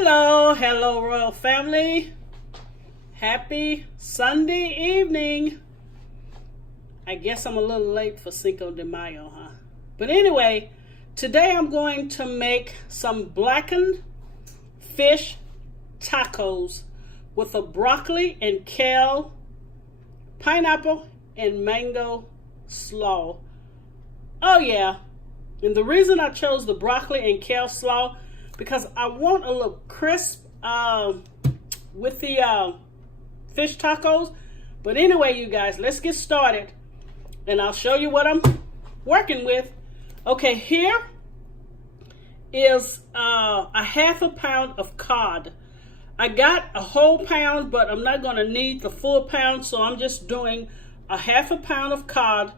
Hello royal family. Happy Sunday evening. I guess I'm a little late for Cinco de Mayo, huh? But anyway, today I'm going to make some blackened fish tacos with a broccoli and kale, pineapple and mango slaw. Oh yeah, and the reason I chose the broccoli and kale slaw because I want a little crisp with the fish tacos. But anyway, you guys, let's get started and I'll show you what I'm working with. Okay, here is a half a pound of cod. I got a whole pound, but I'm not gonna need the full pound, so I'm just doing a half a pound of cod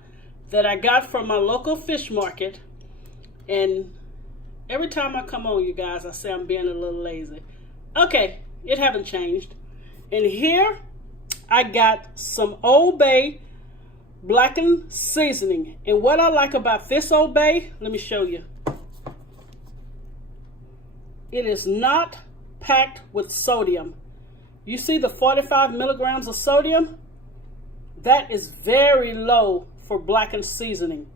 that I got from my local fish market. And every time I come on, you guys, I say I'm being a little lazy. Okay, it haven't changed. And here I got some Old Bay blackened seasoning. And what I like about this Old Bay, let me show you. It is not packed with sodium. You see the 45 milligrams of sodium? That is very low for blackened seasoning.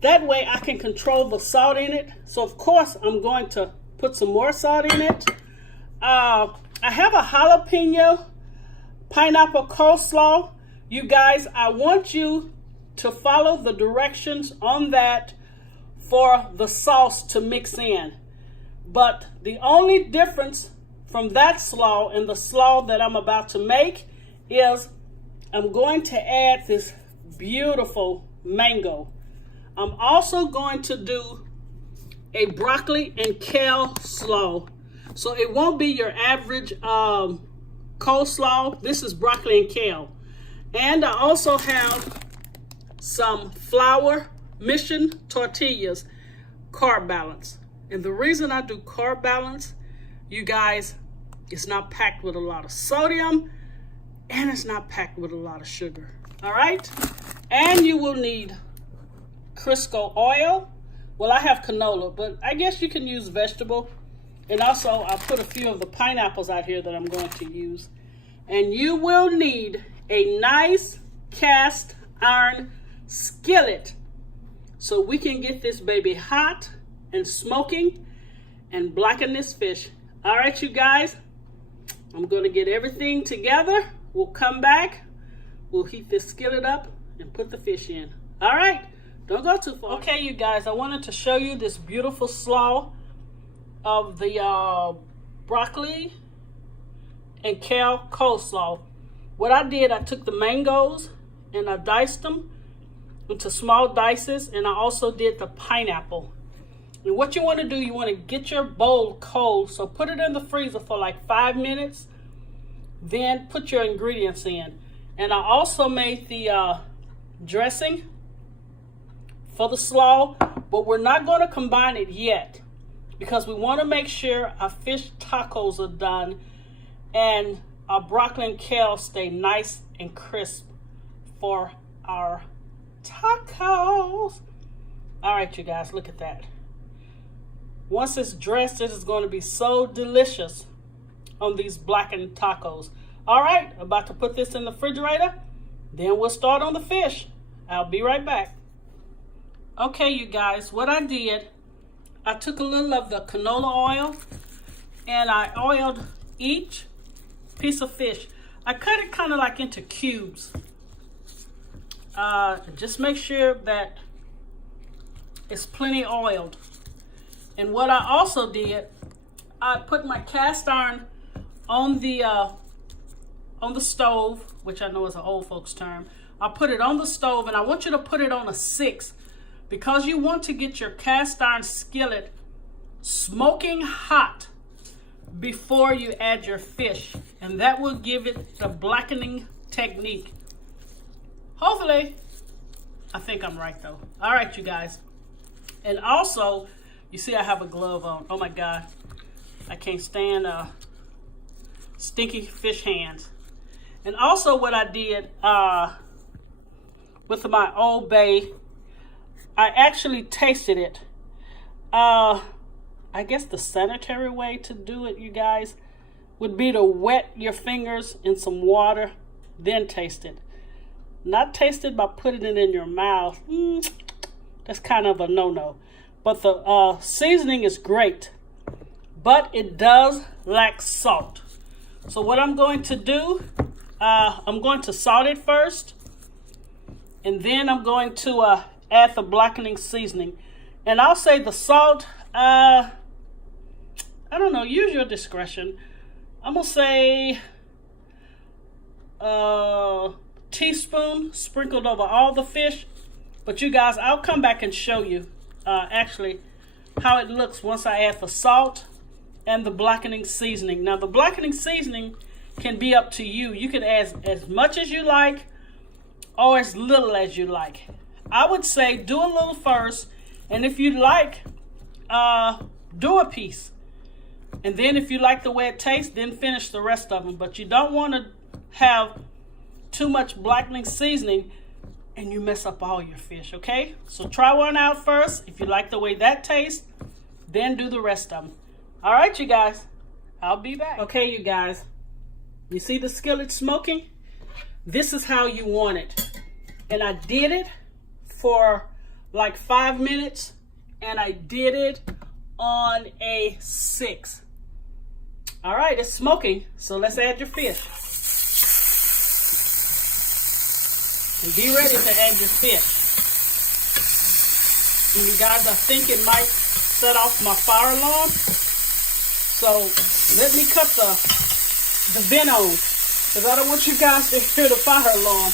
That way I can control the salt in it. So of course I'm going to put some more salt in it. I have a jalapeno pineapple coleslaw. You guys, I want you to follow the directions on that for the sauce to mix in. But the only difference from that slaw and the slaw that I'm about to make is I'm going to add this beautiful mango. I'm also going to do a broccoli and kale slaw. So it won't be your average coleslaw. This is broccoli and kale. And I also have some flour mission tortillas, carb balance. And the reason I do carb balance, you guys, it's not packed with a lot of sodium and it's not packed with a lot of sugar. All right? And you will need Crisco oil. Well, I have canola, but I guess you can use vegetable. And also, I'll put a few of the pineapples out here that I'm going to use. And you will need a nice cast iron skillet so we can get this baby hot and smoking and blacken this fish. All right, you guys, I'm going to get everything together. We'll come back. We'll heat this skillet up and put the fish in. All right. Don't go too far. Okay, you guys, I wanted to show you this beautiful slaw of the broccoli and kale coleslaw. What I did, I took the mangoes and I diced them into small dices, and I also did the pineapple. And what you want to do, you want to get your bowl cold, so put it in the freezer for like 5 minutes, then put your ingredients in. And I also made the dressing for the slaw, but we're not going to combine it yet because we want to make sure our fish tacos are done and our broccoli and kale stay nice and crisp for our tacos. All right, you guys, look at that. Once it's dressed, it is going to be so delicious on these blackened tacos. All right, about to put this in the refrigerator, then we'll start on the fish. I'll be right back. Okay, you guys, what I did, I took a little of the canola oil and I oiled each piece of fish. I cut it kind of like into cubes. Just make sure that it's plenty oiled. And what I also did, I put my cast iron on the stove, which I know is an old folks term. I put it on the stove, and I want you to put it on a 6 because you want to get your cast iron skillet smoking hot before you add your fish, and that will give it the blackening technique. Hopefully, I think I'm right though. All right, you guys. And also, you see I have a glove on. Oh my God, I can't stand stinky fish hands. And also what I did with my Old Bay, I actually tasted it. I guess the sanitary way to do it, you guys, would be to wet your fingers in some water, then taste it. Not taste it by putting it in your mouth. That's kind of a no-no. But the seasoning is great, but it does lack salt. So what I'm going to do, I'm going to salt it first, and then I'm going to add the blackening seasoning. And I'll say the salt, I don't know, use your discretion. I'm going to say teaspoon sprinkled over all the fish. But you guys, I'll come back and show you actually how it looks once I add the salt and the blackening seasoning. Now the blackening seasoning can be up to you. You can add as much as you like or as little as you like. I would say do a little first, and if you like, do a piece. And then if you like the way it tastes, then finish the rest of them. But you don't want to have too much blackening seasoning and you mess up all your fish, okay? So try one out first. If you like the way that tastes, then do the rest of them. All right, you guys, I'll be back. Okay, you guys, you see the skillet smoking? This is how you want it. And I did it for like 5 minutes, and I did it on a 6. All right, it's smoking, so let's add your fish. And be ready to add your fish. And you guys, I think it might set off my fire alarm. So let me cut the vent on, because I don't want you guys to hear the fire alarm.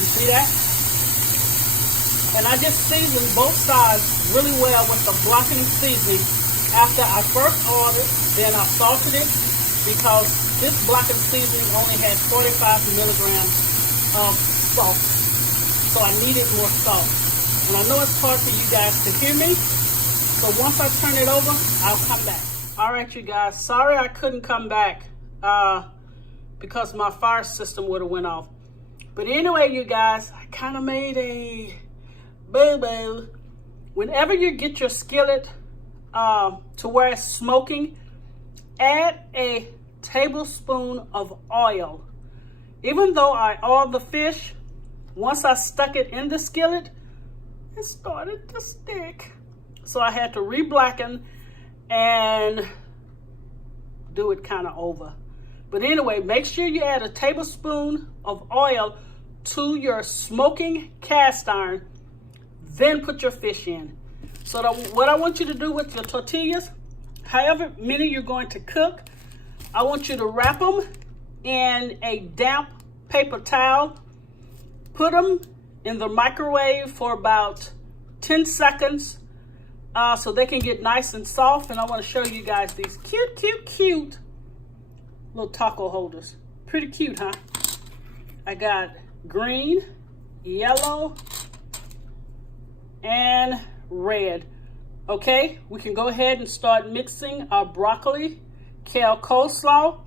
You see that? And I just seasoned both sides really well with the blackening seasoning. After I first ordered, then I salted it, because this blackened seasoning only had 45 milligrams of salt. So I needed more salt. And I know it's hard for you guys to hear me. So once I turn it over, I'll come back. All right, you guys. Sorry I couldn't come back because my fire system would have went off. But anyway, you guys, I kind of made a boo-boo. Whenever you get your skillet to where it's smoking, add a tablespoon of oil. Even though I oiled the fish, once I stuck it in the skillet, it started to stick. So I had to re-blacken and do it kind of over. But anyway, make sure you add a tablespoon of oil to your smoking cast iron, then put your fish in. So what I want you to do with your tortillas, however many you're going to cook, I want you to wrap them in a damp paper towel, put them in the microwave for about 10 seconds so they can get nice and soft. And I want to show you guys these cute little taco holders. Pretty cute, huh? I got green, yellow, and red. Okay, we can go ahead and start mixing our broccoli, kale coleslaw,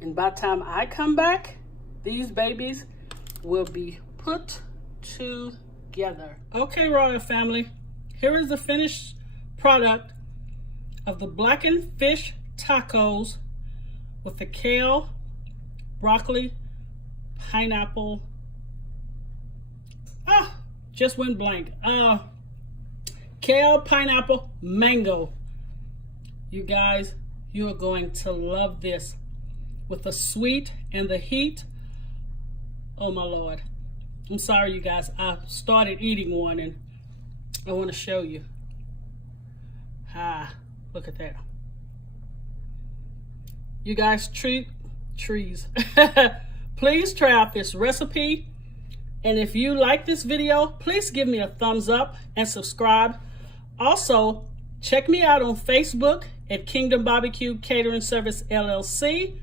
and by the time I come back, these babies will be put together. Okay, Royal Family, here is the finished product of the blackened fish tacos with the kale, broccoli, pineapple. Just went blank. Kale, pineapple, mango. You guys, you are going to love this with the sweet and the heat. Oh my Lord. I'm sorry, you guys. I started eating one and I want to show you. Look at that. You guys, trees. Please try out this recipe. And if you like this video, please give me a thumbs up and subscribe. Also, check me out on Facebook at Kingdom Barbecue Catering Service LLC,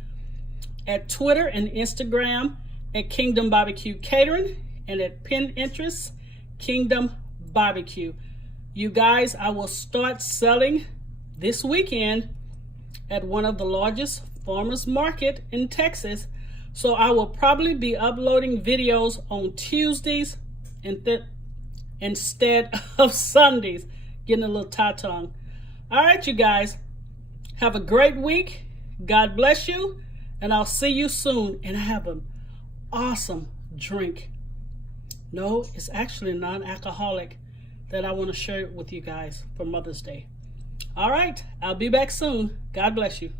at Twitter and Instagram at Kingdom Barbecue Catering, and at Pinterest, Kingdom Barbecue. You guys, I will start selling this weekend at one of the largest farmers market in Texas. So I will probably be uploading videos on Tuesdays instead of Sundays. Getting a little tongue. All right, you guys. Have a great week. God bless you. And I'll see you soon. And I have an awesome drink. No, it's actually non-alcoholic that I want to share with you guys for Mother's Day. All right, I'll be back soon. God bless you.